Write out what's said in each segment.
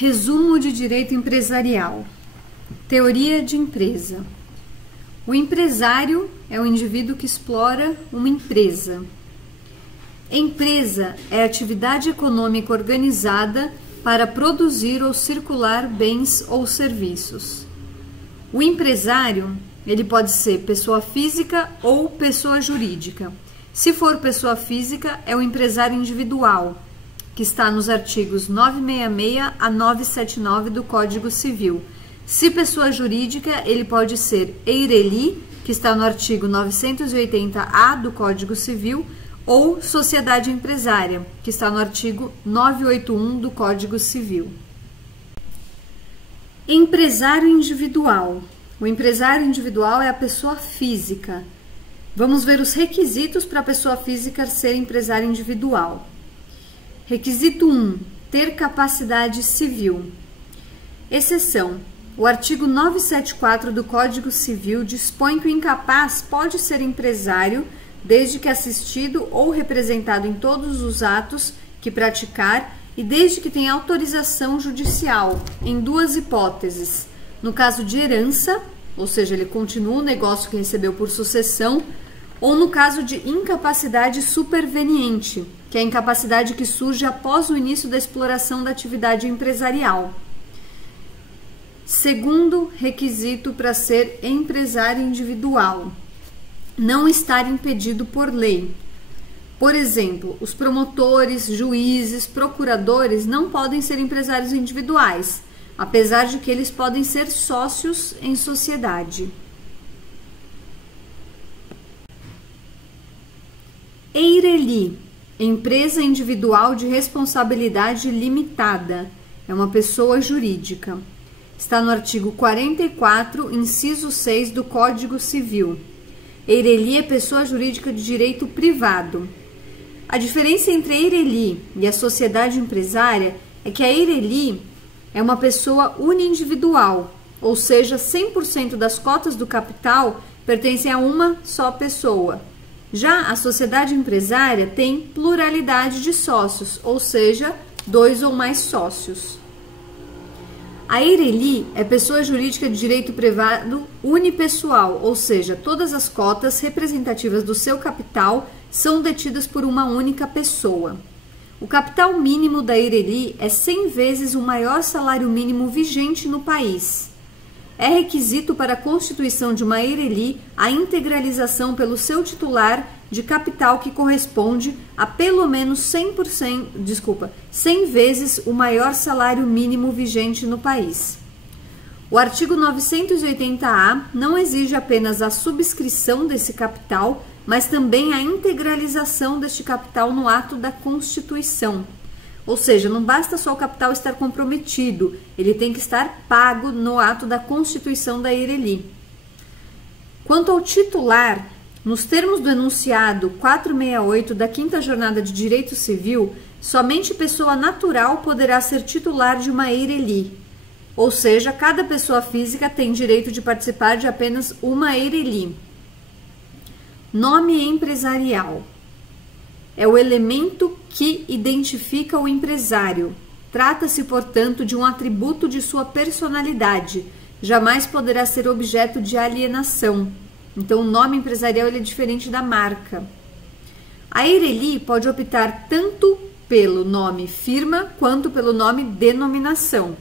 Resumo de direito empresarial. Teoria de empresa. O empresário é o indivíduo que explora uma empresa. Empresa é a atividade econômica organizada para produzir ou circular bens ou serviços. O empresário, ele pode ser pessoa física ou pessoa jurídica. Se for pessoa física, é o empresário individual, que está nos artigos 966 a 979 do Código Civil. Se pessoa jurídica, ele pode ser eireli, que está no artigo 980-A do Código Civil, ou sociedade empresária, que está no artigo 981 do Código Civil. Empresário individual. O empresário individual é a pessoa física. Vamos ver os requisitos para a pessoa física ser empresário individual. Requisito 1. Ter capacidade civil. Exceção. O artigo 974 do Código Civil dispõe que o incapaz pode ser empresário desde que assistido ou representado em todos os atos que praticar e desde que tenha autorização judicial, em duas hipóteses. No caso de herança, ou seja, ele continua o negócio que recebeu por sucessão, ou no caso de incapacidade superveniente, que é a incapacidade que surge após o início da exploração da atividade empresarial. Segundo requisito para ser empresário individual: não estar impedido por lei. Por exemplo, os promotores, juízes, procuradores não podem ser empresários individuais, apesar de que eles podem ser sócios em sociedade. Eireli, empresa individual de responsabilidade limitada, é uma pessoa jurídica. Está no artigo 44, inciso 6 do Código Civil. Eireli é pessoa jurídica de direito privado. A diferença entre a eireli e a sociedade empresária é que a eireli é uma pessoa unindividual, ou seja, 100% das cotas do capital pertencem a uma só pessoa. Já a sociedade empresária tem pluralidade de sócios, ou seja, 2 ou mais sócios. A eireli é pessoa jurídica de direito privado unipessoal, ou seja, todas as cotas representativas do seu capital são detidas por uma única pessoa. O capital mínimo da eireli é 100 vezes o maior salário mínimo vigente no país. É requisito para a constituição de uma eireli a integralização pelo seu titular de capital que corresponde a pelo menos 100 vezes o maior salário mínimo vigente no país. O artigo 980-A não exige apenas a subscrição desse capital, mas também a integralização deste capital no ato da Constituição. Ou seja, não basta só o capital estar comprometido, ele tem que estar pago no ato da constituição da eireli. Quanto ao titular, nos termos do enunciado 468 da 5ª Jornada de Direito Civil, somente pessoa natural poderá ser titular de uma eireli. Ou seja, cada pessoa física tem direito de participar de apenas uma eireli. Nome empresarial. É o elemento que identifica o empresário. Trata-se, portanto, de um atributo de sua personalidade. Jamais poderá ser objeto de alienação. Então, o nome empresarial ele é diferente da marca. A eireli pode optar tanto pelo nome firma quanto pelo nome denominação.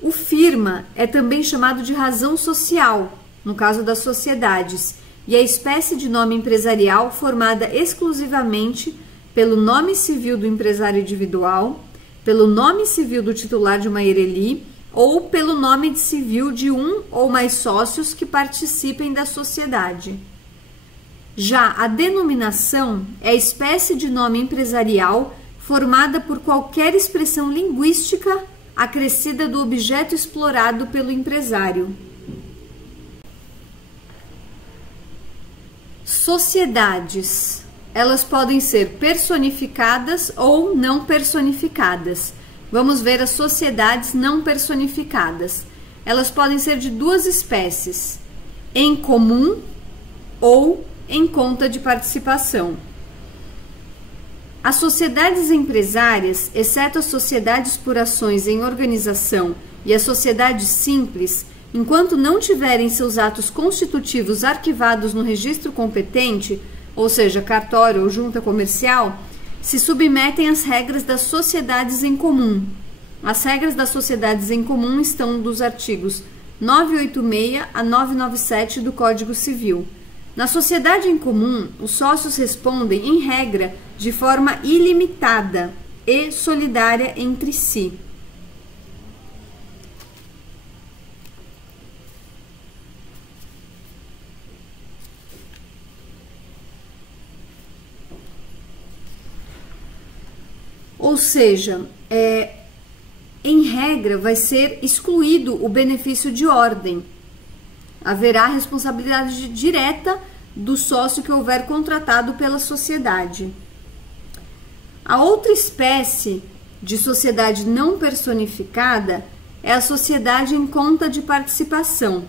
O firma é também chamado de razão social, no caso das sociedades, e é a espécie de nome empresarial formada exclusivamente pelo nome civil do empresário individual, pelo nome civil do titular de uma eireli ou pelo nome civil de um ou mais sócios que participem da sociedade. Já a denominação é a espécie de nome empresarial formada por qualquer expressão linguística acrescida do objeto explorado pelo empresário. Sociedades. Elas podem ser personificadas ou não personificadas. Vamos ver as sociedades não personificadas. Elas podem ser de duas espécies: em comum ou em conta de participação. As sociedades empresárias, exceto as sociedades por ações em organização e as sociedades simples, enquanto não tiverem seus atos constitutivos arquivados no registro competente, ou seja, cartório ou junta comercial, se submetem às regras das sociedades em comum. As regras das sociedades em comum estão dos artigos 986 a 997 do Código Civil. Na sociedade em comum, os sócios respondem, em regra, de forma ilimitada e solidária entre si. Ou seja, em regra, vai ser excluído o benefício de ordem. Haverá responsabilidade direta do sócio que houver contratado pela sociedade. A outra espécie de sociedade não personificada é a sociedade em conta de participação.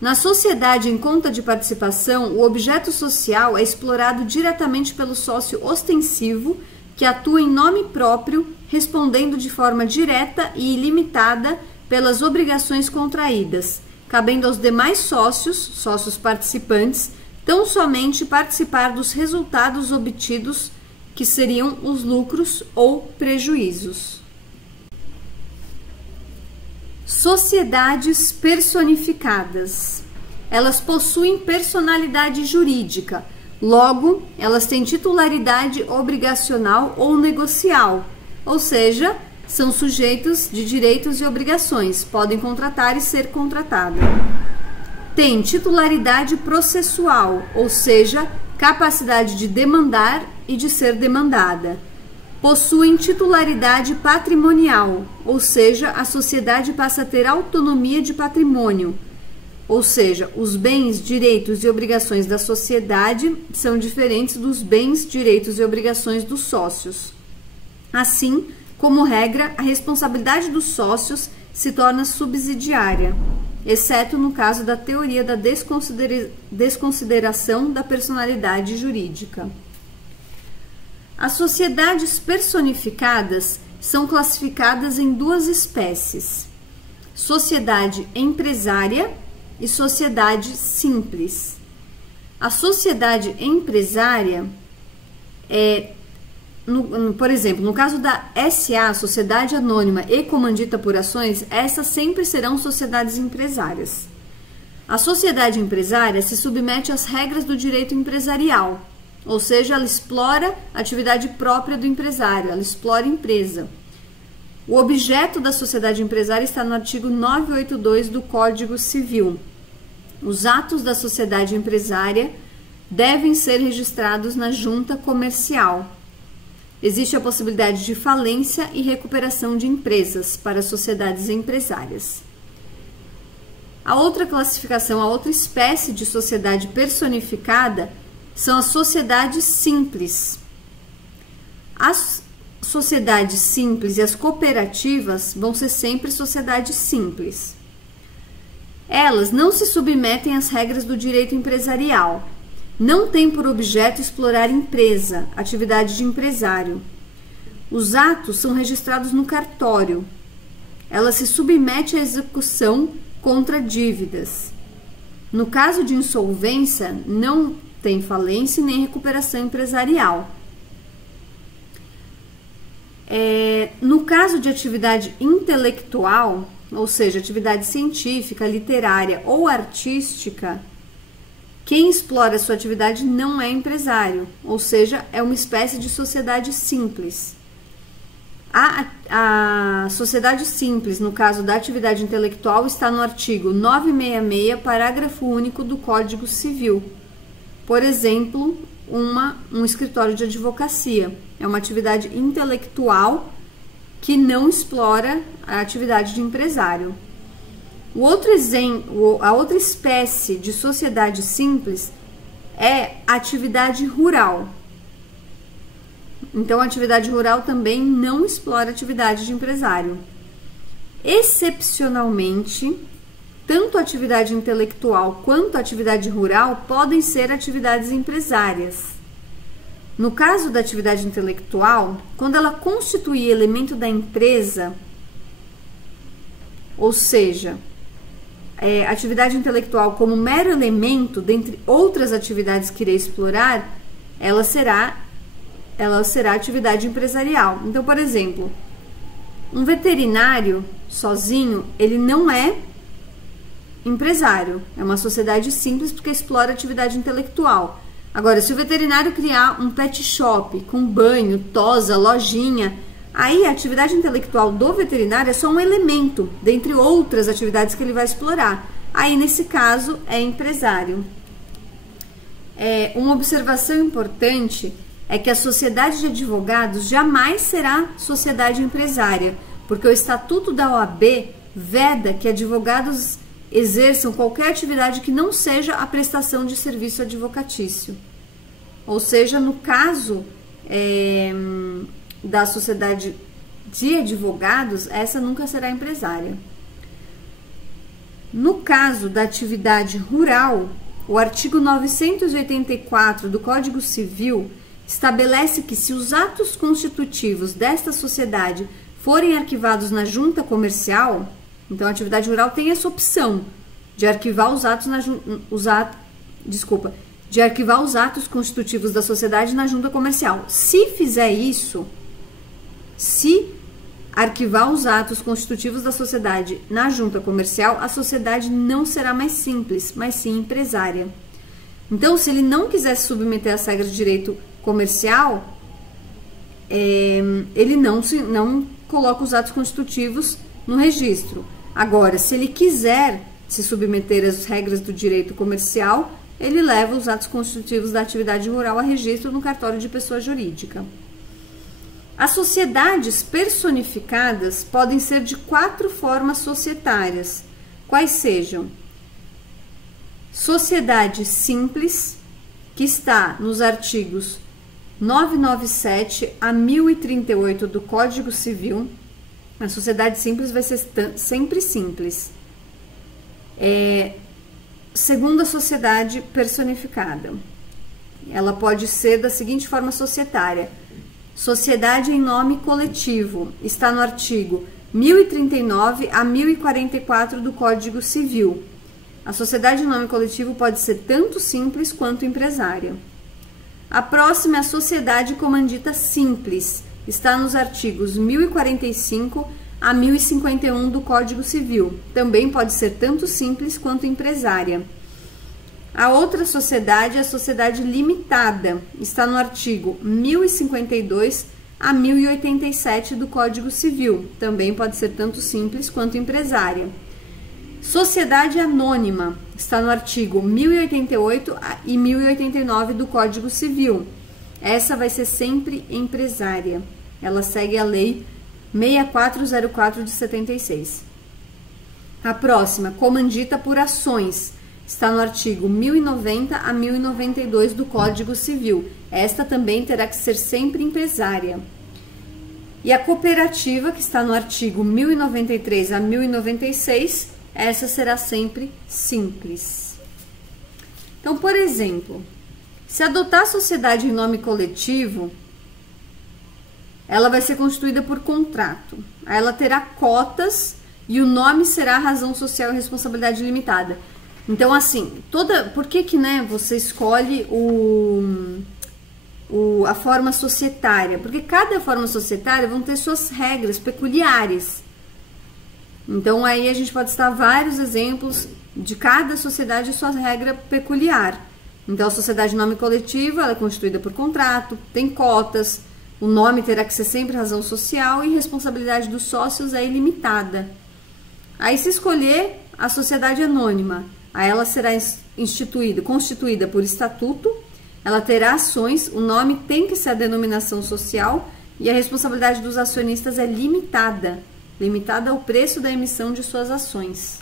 Na sociedade em conta de participação, o objeto social é explorado diretamente pelo sócio ostensivo, que atua em nome próprio, respondendo de forma direta e ilimitada pelas obrigações contraídas, cabendo aos demais sócios participantes, tão somente participar dos resultados obtidos, que seriam os lucros ou prejuízos. Sociedades personificadas. Elas possuem personalidade jurídica, logo, elas têm titularidade obrigacional ou negocial, ou seja, são sujeitos de direitos e obrigações, podem contratar e ser contratada. Tem titularidade processual, ou seja, capacidade de demandar e de ser demandada. Possuem titularidade patrimonial, ou seja, a sociedade passa a ter autonomia de patrimônio, ou seja, os bens, direitos e obrigações da sociedade são diferentes dos bens, direitos e obrigações dos sócios. Assim, como regra, a responsabilidade dos sócios se torna subsidiária, exceto no caso da teoria da desconsideração da personalidade jurídica. As sociedades personificadas são classificadas em duas espécies: sociedade empresária e sociedade simples. A sociedade empresária por exemplo, no caso da SA, Sociedade Anônima e Comandita por Ações, essas sempre serão sociedades empresárias. A sociedade empresária se submete às regras do direito empresarial, ou seja, ela explora a atividade própria do empresário, ela explora a empresa. O objeto da sociedade empresária está no artigo 982 do Código Civil. Os atos da sociedade empresária devem ser registrados na junta comercial. Existe a possibilidade de falência e recuperação de empresas para sociedades empresárias. A outra classificação, a outra espécie de sociedade personificada são as sociedades simples. As sociedades simples e as cooperativas vão ser sempre sociedades simples. Elas não se submetem às regras do direito empresarial. Não têm por objeto explorar empresa, atividade de empresário. Os atos são registrados no cartório. Ela se submete à execução contra dívidas. No caso de insolvência, não tem falência nem recuperação empresarial. No caso de atividade intelectual, ou seja, atividade científica, literária ou artística, quem explora a sua atividade não é empresário, ou seja, é uma espécie de sociedade simples. A sociedade simples, no caso da atividade intelectual, está no artigo 966, parágrafo único do Código Civil. Por exemplo, um escritório de advocacia. É uma atividade intelectual que não explora a atividade de empresário. A outra espécie de sociedade simples é atividade rural. Então, a atividade rural também não explora atividade de empresário. Excepcionalmente, tanto a atividade intelectual quanto a atividade rural podem ser atividades empresárias. No caso da atividade intelectual, quando ela constituir elemento da empresa, ou seja, atividade intelectual como mero elemento, dentre outras atividades que irei explorar, ela será atividade empresarial. Então, por exemplo, um veterinário sozinho, ele não é empresário, é uma sociedade simples porque explora atividade intelectual. Agora, se o veterinário criar um pet shop com banho, tosa, lojinha, aí a atividade intelectual do veterinário é só um elemento, dentre outras atividades que ele vai explorar. Aí, nesse caso, é empresário. Uma observação importante é que a sociedade de advogados jamais será sociedade empresária, porque o Estatuto da OAB veda que advogados exerçam qualquer atividade que não seja a prestação de serviço advocatício. Ou seja, no caso da sociedade de advogados, essa nunca será empresária. No caso da atividade rural, o artigo 984 do Código Civil estabelece que, se os atos constitutivos desta sociedade forem arquivados na junta comercial, então a atividade rural tem essa opção de arquivar de arquivar os atos constitutivos da sociedade na junta comercial. Se fizer isso, se arquivar os atos constitutivos da sociedade na junta comercial, a sociedade não será mais simples, mas sim empresária. Então, se ele não quiser se submeter às regras de direito comercial, ele não coloca os atos constitutivos no registro. Agora, se ele quiser se submeter às regras do direito comercial, ele leva os atos constitutivos da atividade rural a registro no cartório de pessoa jurídica. As sociedades personificadas podem ser de 4 formas societárias, quais sejam: sociedade simples, que está nos artigos 997 a 1038 do Código Civil. A sociedade simples vai ser sempre simples. Segunda sociedade personificada, ela pode ser da seguinte forma societária: sociedade em nome coletivo, está no artigo 1039 a 1044 do Código Civil. A sociedade em nome coletivo pode ser tanto simples quanto empresária. A próxima é a sociedade comandita simples, está nos artigos 1045 a 1051 do Código Civil. Também pode ser tanto simples quanto empresária. A outra sociedade é a sociedade limitada, está no artigo 1052 a 1087 do Código Civil. Também pode ser tanto simples quanto empresária. Sociedade anônima, está no artigo 1088 e 1089 do Código Civil. Essa vai ser sempre empresária. Ela segue a lei 6404 de 76. A próxima, comandita por ações, está no artigo 1090 a 1092 do Código Civil. Esta também terá que ser sempre empresária. E a cooperativa, que está no artigo 1093 a 1096, essa será sempre simples. Então, por exemplo, se adotar a sociedade em nome coletivo, ela vai ser constituída por contrato. Aí ela terá cotas e o nome será razão social e responsabilidade limitada. Então, assim, por que você escolhe a forma societária? Porque cada forma societária vão ter suas regras peculiares. Então, aí a gente pode citar vários exemplos de cada sociedade e sua regra peculiar. Então, a sociedade de nome coletivo, ela é constituída por contrato, tem cotas, o nome terá que ser sempre razão social e responsabilidade dos sócios é ilimitada. Aí, se escolher a sociedade anônima, aí ela será constituída por estatuto, ela terá ações, o nome tem que ser a denominação social e a responsabilidade dos acionistas é limitada ao preço da emissão de suas ações.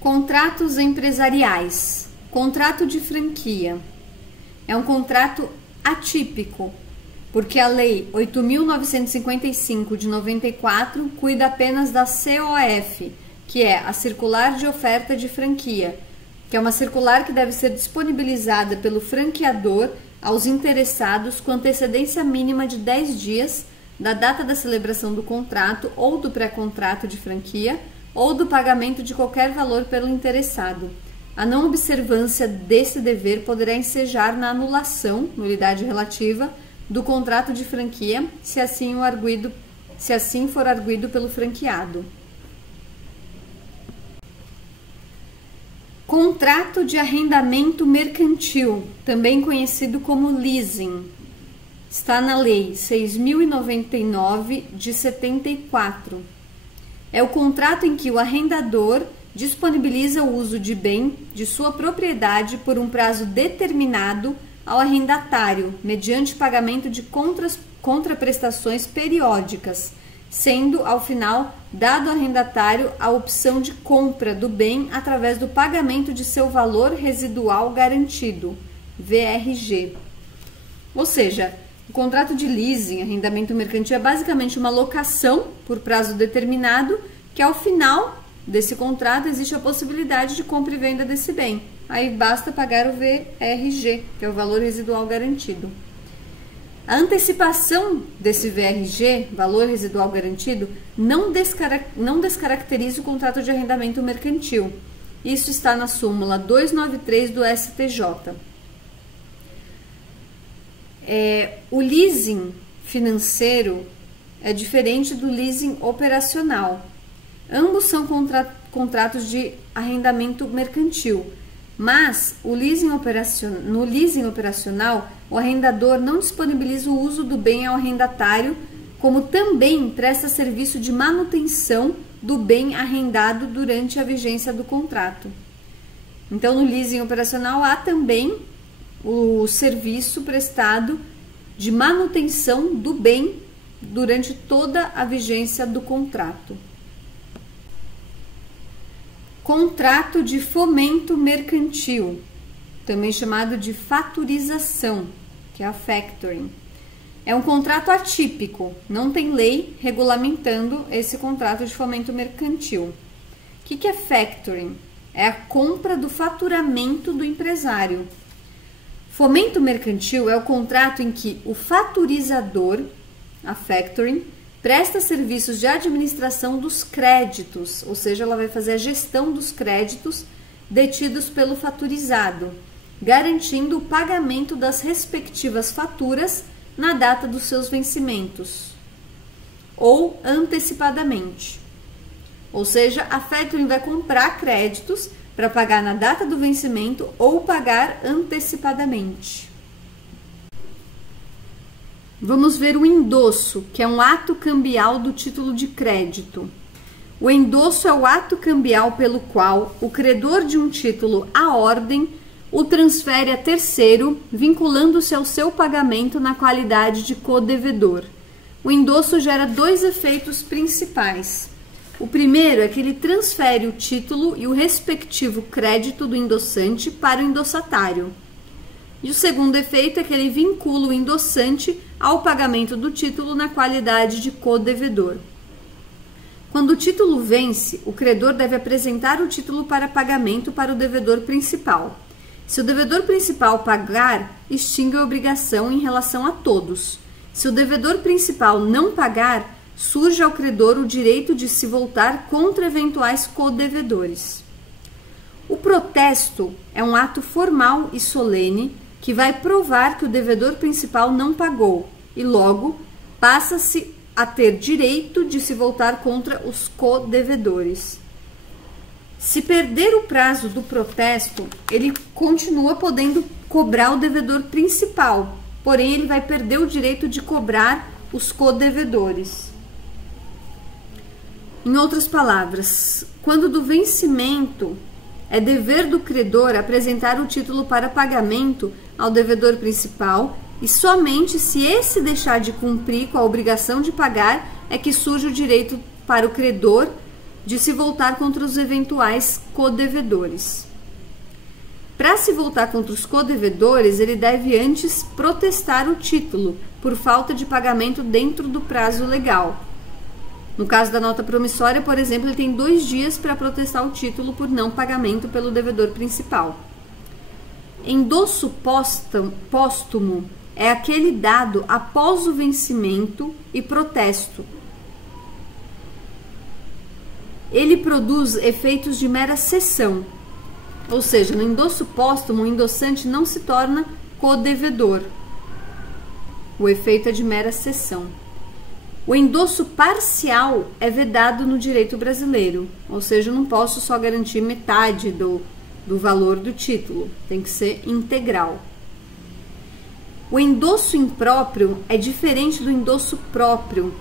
Contratos empresariais. Contrato de franquia. É um contrato atípico, porque a Lei 8.955 de 94 cuida apenas da COF, que é a Circular de Oferta de Franquia. que é uma circular que deve ser disponibilizada pelo franqueador aos interessados com antecedência mínima de 10 dias da data da celebração do contrato ou do pré-contrato de franquia ou do pagamento de qualquer valor pelo interessado. A não observância desse dever poderá ensejar na anulação, nulidade relativa, do contrato de franquia, se assim for arguido pelo franqueado. Contrato de arrendamento mercantil, também conhecido como leasing, está na Lei 6.099 de 74. É o contrato em que o arrendador disponibiliza o uso de bem de sua propriedade por um prazo determinado ao arrendatário, mediante pagamento de contraprestações periódicas, sendo, ao final, dado ao arrendatário a opção de compra do bem através do pagamento de seu valor residual garantido, VRG. Ou seja, o contrato de leasing, arrendamento mercantil, é basicamente uma locação por prazo determinado, que ao final desse contrato existe a possibilidade de compra e venda desse bem. Aí basta pagar o VRG, que é o valor residual garantido. A antecipação desse VRG, valor residual garantido, não descaracteriza o contrato de arrendamento mercantil. Isso está na súmula 293 do STJ. O leasing financeiro é diferente do leasing operacional. Ambos são contratos de arrendamento mercantil, mas no leasing operacional, o arrendador não disponibiliza o uso do bem ao arrendatário, como também presta serviço de manutenção do bem arrendado durante a vigência do contrato. Então, no leasing operacional há também o serviço prestado de manutenção do bem durante toda a vigência do contrato. Contrato de fomento mercantil, também chamado de faturização, que é a factoring. É um contrato atípico, não tem lei regulamentando esse contrato de fomento mercantil. O que é factoring? É a compra do faturamento do empresário. Fomento mercantil é o contrato em que o faturizador, a factoring, presta serviços de administração dos créditos, ou seja, ela vai fazer a gestão dos créditos detidos pelo faturizado, garantindo o pagamento das respectivas faturas na data dos seus vencimentos, ou antecipadamente. Ou seja, a factoring vai comprar créditos para pagar na data do vencimento ou pagar antecipadamente. Vamos ver o endosso, que é um ato cambial do título de crédito. O endosso é o ato cambial pelo qual o credor de um título à ordem o transfere a terceiro, vinculando-se ao seu pagamento na qualidade de codevedor. O endosso gera dois efeitos principais. O primeiro é que ele transfere o título e o respectivo crédito do endossante para o endossatário. E o segundo efeito é que ele vincula o endossante ao pagamento do título na qualidade de codevedor. Quando o título vence, o credor deve apresentar o título para pagamento para o devedor principal. Se o devedor principal pagar, extingue a obrigação em relação a todos. Se o devedor principal não pagar, surge ao credor o direito de se voltar contra eventuais codevedores. O protesto é um ato formal e solene que vai provar que o devedor principal não pagou e, logo, passa-se a ter direito de se voltar contra os codevedores. Se perder o prazo do protesto, ele continua podendo cobrar o devedor principal, porém ele vai perder o direito de cobrar os codevedores. Em outras palavras, quando do vencimento, é dever do credor apresentar o título para pagamento ao devedor principal e somente se esse deixar de cumprir com a obrigação de pagar é que surge o direito para o credor de se voltar contra os eventuais codevedores. Para se voltar contra os codevedores, ele deve antes protestar o título por falta de pagamento dentro do prazo legal. No caso da nota promissória, por exemplo, ele tem 2 dias para protestar o título por não pagamento pelo devedor principal. Endosso póstumo é aquele dado após o vencimento e protesto. Ele produz efeitos de mera cessão, ou seja, no endosso póstumo, o endossante não se torna codevedor. O efeito é de mera cessão. O endosso parcial é vedado no direito brasileiro, ou seja, eu não posso só garantir metade do valor do título, tem que ser integral. O endosso impróprio é diferente do endosso próprio.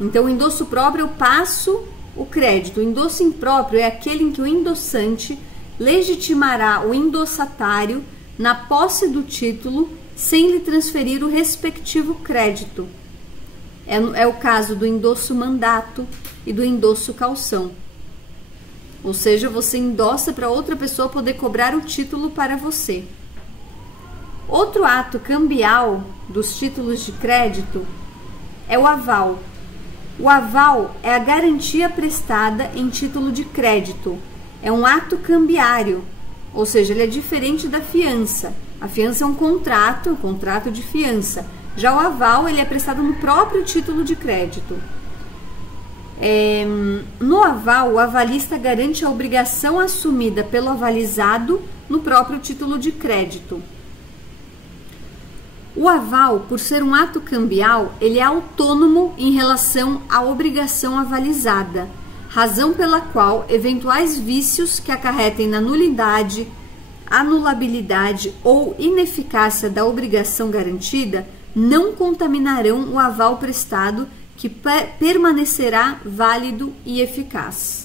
Então, o endosso próprio eu passo o crédito. O endosso impróprio é aquele em que o endossante legitimará o endossatário na posse do título sem lhe transferir o respectivo crédito. É o caso do endosso mandato e do endosso calção. Ou seja, você endossa para outra pessoa poder cobrar o título para você. Outro ato cambial dos títulos de crédito é o aval. O aval é a garantia prestada em título de crédito. É um ato cambiário, ou seja, ele é diferente da fiança. A fiança é um contrato de fiança. Já o aval, ele é prestado no próprio título de crédito. No aval, o avalista garante a obrigação assumida pelo avalizado no próprio título de crédito. O aval, por ser um ato cambial, ele é autônomo em relação à obrigação avalizada, razão pela qual eventuais vícios que acarretem na nulidade, anulabilidade ou ineficácia da obrigação garantida não contaminarão o aval prestado, que permanecerá válido e eficaz.